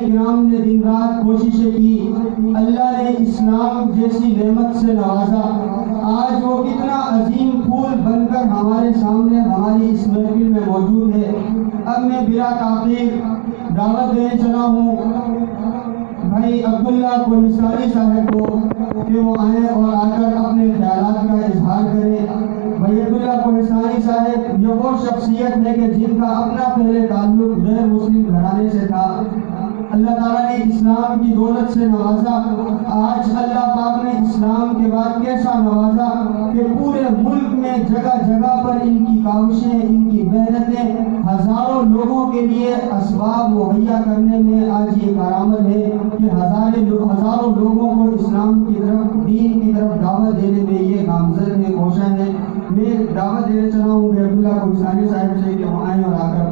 किराम ने दिन रात कोशिशें की, अल्लाह ने इस्लाम जैसी नेमत से नवाजा। आज वो कितना अजीम फूल बनकर हमारे सामने हमारी इस महफिल में मौजूद है। अब मैं बिला ताक़ीर दावत देने चला हूँ भाई अब्दुल्ला कोहिस्तानी साहब को कि वो आए और आकर अपने ख्यालात का इजहार करें। भाई अब्दुल्ला कोहिस्तानी साहब ये वो शख्सियत है कि जिनका अपना पहले ताल्लुक गैर मुस्लिम घराने से था। अल्लाह ताला ने इस्लाम की दौलत से नवाजा। आज अल्लाह पाक ने इस्लाम के बाद कैसा नवाजा कि पूरे मुल्क में जगह जगह पर इनकी काविशें, इनकी मेहनतें हज़ारों लोगों के लिए असबाब मुहैया करने में आज ये करामत है कि हज़ारों लोगों को इस्लाम की तरफ, दीन की तरफ दावत देने में ये नामज़द है, कोशिश है। मैं दावत देना चाह रहा हूँ अब्दुल्ला कोहिस्तानी साहब से कि वो आए और आकर